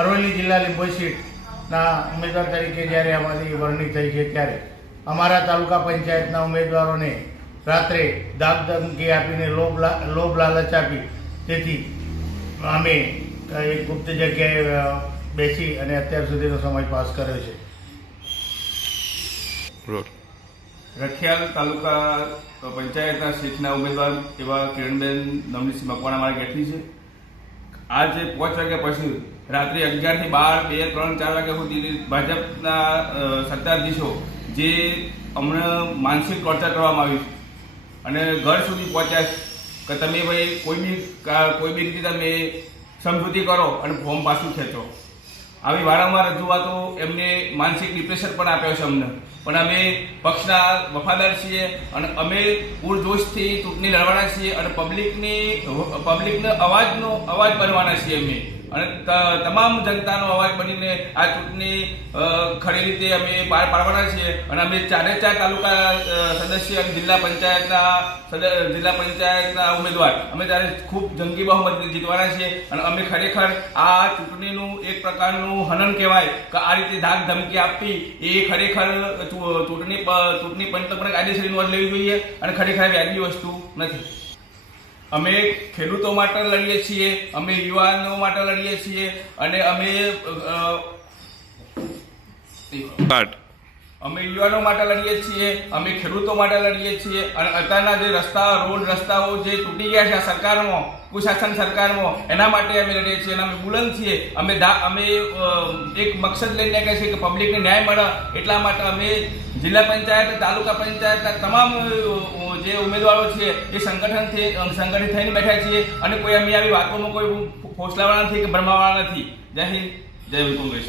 અરવલ્લી જિલ્લા લીંબોઈ સીટના ઉમેદવાર તરીકે જ્યારે અમારી વરણી થઈ છે ત્યારે અમારા તાલુકા પંચાયતના ઉમેદવારોને રાત્રે ધાકધમકી આપીને લોભ લાલચ આપી તેથી અમે એક ગુપ્ત જગ્યાએ બેસી અને અત્યાર સુધીનો સમય પાસ કર્યો છે. રખિયાલ તાલુકા પંચાયતના સીટના ઉમેદવાર એવા કિરણબેન નવનીતસિંહ મકવાણા મારી બેઠી છે. આજે 5 વાગ્યા પછી રાત્રે 11 થી 12, 2, 3, 4 વાગ્યા સુધી ભાજપના સત્તાધીશો જે હમણાં માનસિક ટોર્ચર કરવામાં આવ્યું અને ઘર સુધી પહોંચ્યા કે તમે ભાઈ કોઈ બી રીતે તમે સમજૂતી કરો અને ફોર્મ પાછું ખેંચો. આવી વારંવાર રજૂઆતો એમને માનસિક ડિપ્રેશન પણ આપ્યો છે અમને. પણ અમે પક્ષના વફાદાર છીએ અને અમે પૂરજોશથી ચૂંટણી લડવાના છીએ અને પબ્લિકને અવાજ બનવાના છીએ અમે અને તમામ જનતાનો અવાજ બનીને આ ચૂંટણી ખરી રીતે અમે પાર પાડવાના છીએ અને અમે 4 તાલુકા સદસ્ય અને જિલ્લા પંચાયતના ઉમેદવાર અમે ત્યારે ખૂબ જંગી બહુમતીથી જીતવાના છીએ અને અમે ખરેખર આ ચૂંટણીનું એક પ્રકારનું હનન કહેવાય કે આ રીતે ધાક ધમકી આપવી એ ખરેખર ચૂંટણી પંચ પર કાયદેસરની નોંધ લેવી જોઈએ અને ખરેખર વ્યાજબી વસ્તુ નથી. અમે ખેડૂતો માટે લડીએ છીએ, અમે યુવાનો માટે લડીએ છીએ અને અમે યુવાનો માટે લડીએ છીએ, અમે ખેડૂતો માટે લડીએ છીએ અને અત્યારના જે રસ્તાઓ જે તૂટી ગયા છે સરકારમાં, કુશાસન સરકારમાં, એના માટે અમે લડીએ છીએ અને અમે બુલંદ છીએ. અમે એક મકસદ લઈને કહે છે કે પબ્લિકને ન્યાય મળે એટલા માટે અમે જિલ્લા પંચાયત, તાલુકા પંચાયતના તમામ જે ઉમેદવારો છે એ સંગઠિત થઈને બેઠા છીએ અને કોઈ અમે આવી વાતોમાં કોઈ ફોસલાવાળા નથી કે ભરમાવાળા નથી. જય હિન્દ, જય કોંગ્રેસ.